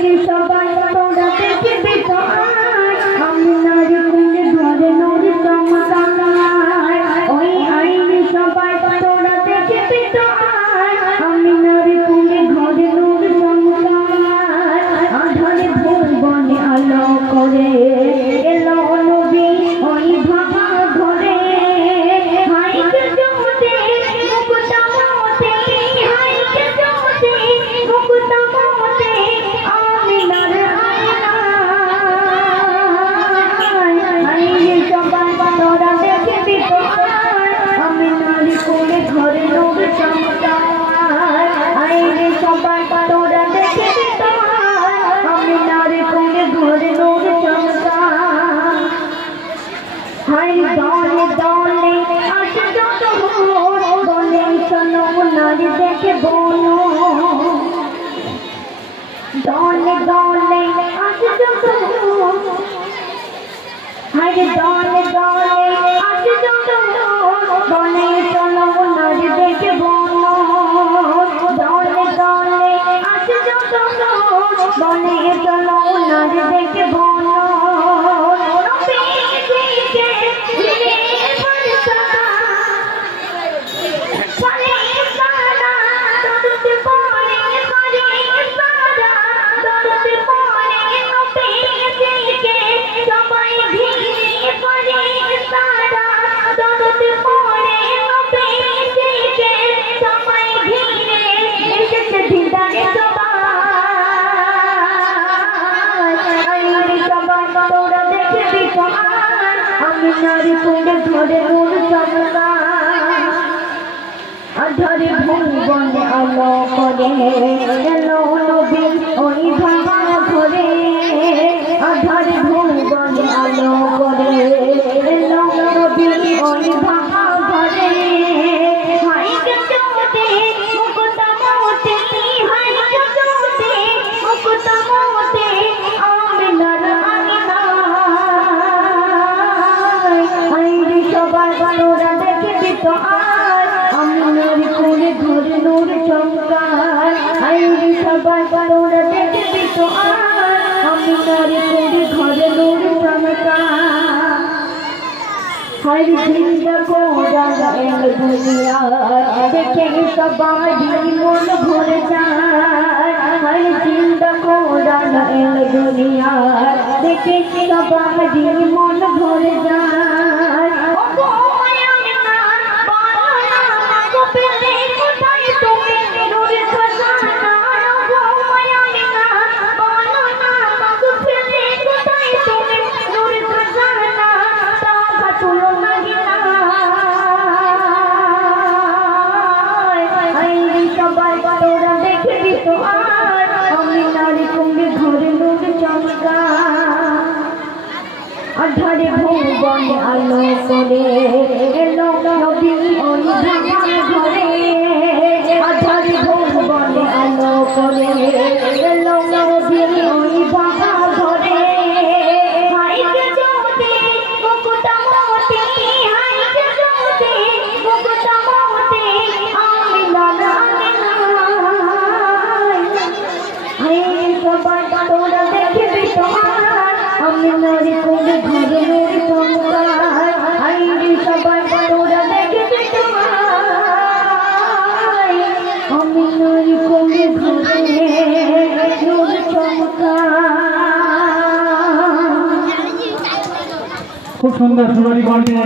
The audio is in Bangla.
আইরে সবাই তোরা দেখবি তো আমি নারী কুলে ঘরে নূর চমকায় ওই আইরে সবাই তোরা দেখবি তো আমি নারী কুলে ঘরে নূর চমকায় আধারে ভুবনে আলো করে এলো নবী ওই ভাঙা ঘরে হাইকে জোতে মুকুতামতে হাইকে জোতে মুকুতামতে আমিনার আইরে সবাই তোরা দেখবি তো আমি নারী কোলে ঘরে নূর চমকায় আইরে সবাই তোরা দেখবি তো আমি নারী কোলে ঘরে নূর চমকায় হাই দলে দলে আসে যত বলে চলো নারী দেখে বলো দলে দলে আসে যত হাই দলে দলে আসে যত বলে চলো নারী দেখে বলো দলে দলে আসে যত বলে চলো নারী দেখে বলো আমি নারী কোলে ঘরে নূর চমকায় আধারে ভুবনে আলো করে এলো নবী ওই ভাঙা ঘরে আধারে ভুবনে আলো করে এলো নবী ওই ভাঙা ঘরে হাইকে জোতে মুকুতামতে হাইকে জোতে মুকুতামতে আমিনার আইরে সবাই তোরা দেখবি তো আমি নারী কোলে ঘরে নূর চমকায় আইরে সবাই তোরা দেখবি তো আমি নারী কোলে ঘরে নূর চমকায় হাইরে জিন্দা কোরা এল দুনিয়া দেখে সবাই মন ভরে যায় হাইরে জিন্দা কোরা এল দুনিয়া দেখে সবাই মন ভরে যায় তোরা দেখবি তো আমি নারী কোলে ঘরে নূর চমকায় আধারে ভুবনে আলো করে এলো নবী ওই ভাঙা ঘরে আধারে ভুবনে আলো করে এলো নবী ওই ভাঙা ঘরে হাইকে জোতে মুকুতামতে হাইকে জোতে মুকুতামতে আমিনার সবাই তোরা দেখবি তো আমি নারী কোলে ঘরে নূর চমকায় আইরে সবাই তোরা দেখবি তো আমি নারী কোলে ঘরে নূর চমকায়। খুব সুন্দর সুন্দরী গল্পে